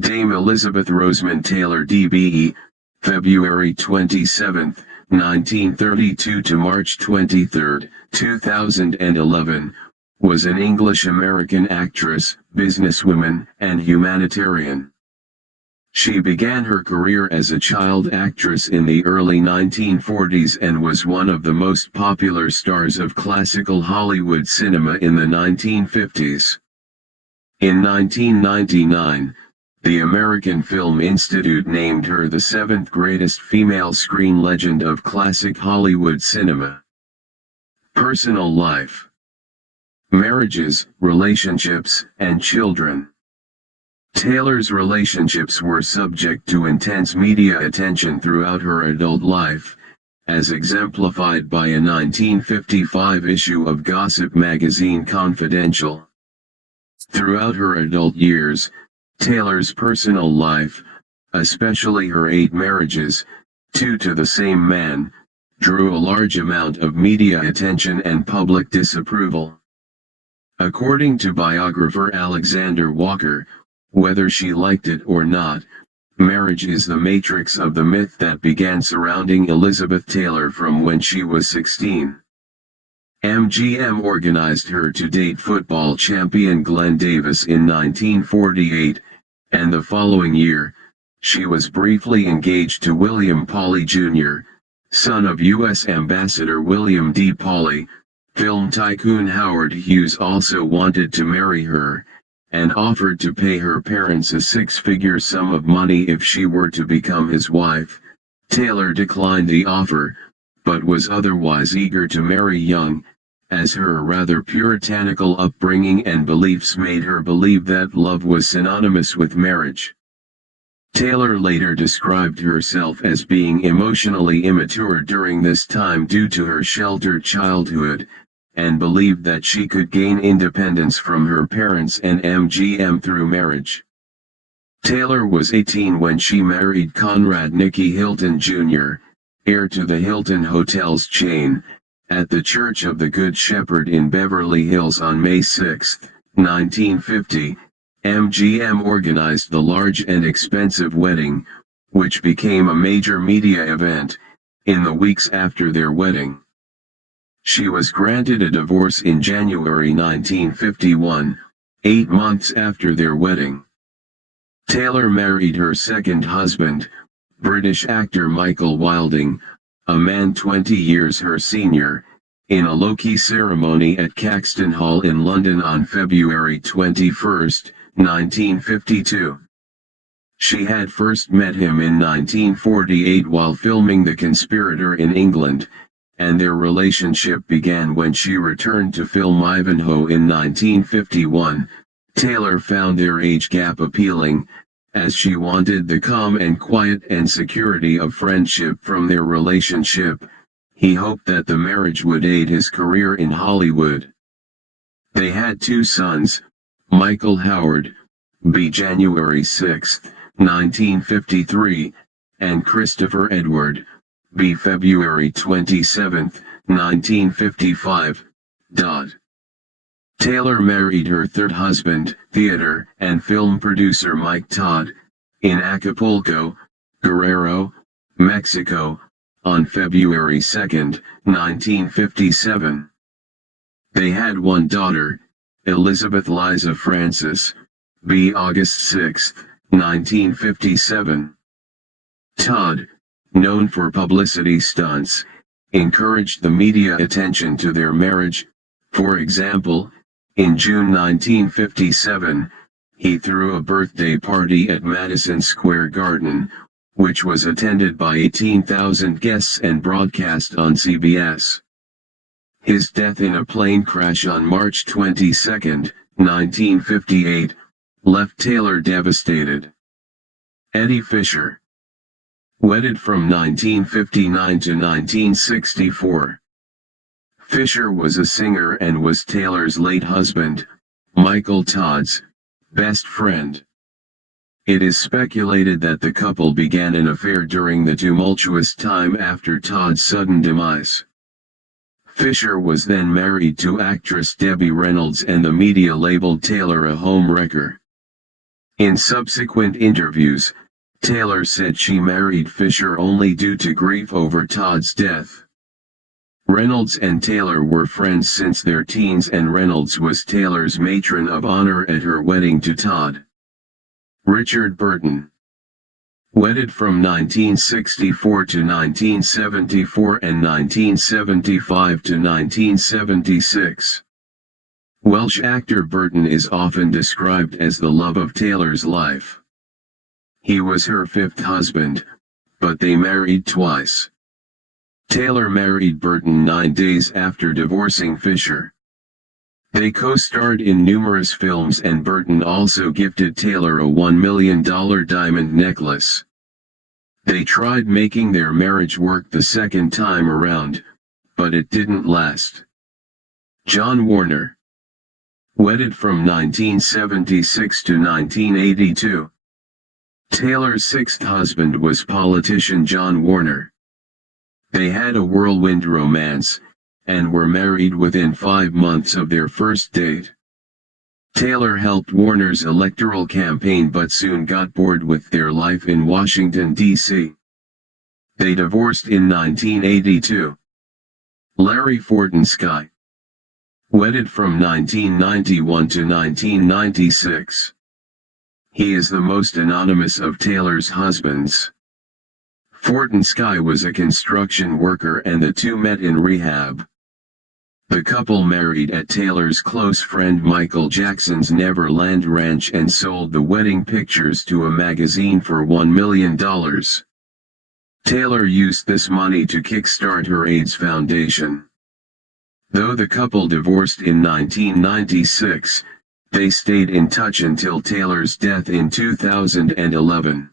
Dame Elizabeth Rosamond Taylor DBE, February 27, 1932 to March 23, 2011, was an English-American actress, businesswoman, and humanitarian. She began her career as a child actress in the early 1940s and was one of the most popular stars of classical Hollywood cinema in the 1950s. In 1999, the American Film Institute named her the seventh greatest female screen legend of classic Hollywood cinema. Personal life. Marriages, relationships, and children. Taylor's relationships were subject to intense media attention throughout her adult life, as exemplified by a 1955 issue of gossip magazine Confidential. Throughout her adult years, Taylor's personal life, especially her 8 marriages, 2 to the same man, drew a large amount of media attention and public disapproval. According to biographer Alexander Walker, whether she liked it or not, marriage is the matrix of the myth that began surrounding Elizabeth Taylor from when she was 16. MGM organized her to date football champion Glenn Davis in 1948, and the following year, she was briefly engaged to William Pauley Jr., son of U.S. Ambassador William D. Pauley. Film tycoon Howard Hughes also wanted to marry her, and offered to pay her parents a 6-figure sum of money if she were to become his wife. Taylor declined the offer, but was otherwise eager to marry young, as her rather puritanical upbringing and beliefs made her believe that love was synonymous with marriage. Taylor later described herself as being emotionally immature during this time due to her sheltered childhood, and believed that she could gain independence from her parents and MGM through marriage. Taylor was 18 when she married Conrad Nicky Hilton Jr., heir to the Hilton Hotels chain, at the Church of the Good Shepherd in Beverly Hills on May 6, 1950. MGM organized the large and expensive wedding, which became a major media event, in the weeks after their wedding. She was granted a divorce in January 1951, 8 months after their wedding. Taylor married her second husband, British actor Michael Wilding, a man 20 years her senior, in a low-key ceremony at Caxton Hall in London on February 21, 1952. She had first met him in 1948 while filming The Conspirator in England, and their relationship began when she returned to film Ivanhoe in 1951. Taylor found their age gap appealing, as she wanted the calm and quiet and security of friendship from their relationship. He hoped that the marriage would aid his career in Hollywood. They had 2 sons, Michael Howard, b. January 6, 1953, and Christopher Edward, b. February 27, 1955. Taylor married her third husband, theater and film producer Mike Todd, in Acapulco, Guerrero, Mexico, on February 2, 1957. They had 1 daughter, Elizabeth Liza Francis, b. August 6, 1957. Todd, known for publicity stunts, encouraged the media attention to their marriage. For example, in June 1957, he threw a birthday party at Madison Square Garden, which was attended by 18,000 guests and broadcast on CBS. His death in a plane crash on March 22, 1958, left Taylor devastated. Eddie Fisher. Wedded from 1959 to 1964. Fisher was a singer and was Taylor's late husband, Michael Todd's, best friend. It is speculated that the couple began an affair during the tumultuous time after Todd's sudden demise. Fisher was then married to actress Debbie Reynolds, and the media labeled Taylor a home wrecker. In subsequent interviews, Taylor said she married Fisher only due to grief over Todd's death. Reynolds and Taylor were friends since their teens, and Reynolds was Taylor's matron of honor at her wedding to Todd. Richard Burton. Wedded from 1964 to 1974 and 1975 to 1976. Welsh actor Burton is often described as the love of Taylor's life. He was her fifth husband, but they married twice. Taylor married Burton 9 days after divorcing Fisher. They co-starred in numerous films, and Burton also gifted Taylor a $1 million diamond necklace. They tried making their marriage work the second time around, but it didn't last. John Warner. Wedded from 1976 to 1982. Taylor's sixth husband was politician John Warner. They had a whirlwind romance, and were married within 5 months of their first date. Taylor helped Warner's electoral campaign but soon got bored with their life in Washington, D.C. They divorced in 1982. Larry Fortensky. Wedded from 1991 to 1996. He is the most anonymous of Taylor's husbands. Fortensky was a construction worker, and the two met in rehab. The couple married at Taylor's close friend Michael Jackson's Neverland Ranch and sold the wedding pictures to a magazine for $1 million. Taylor used this money to kickstart her AIDS foundation. Though the couple divorced in 1996, they stayed in touch until Taylor's death in 2011.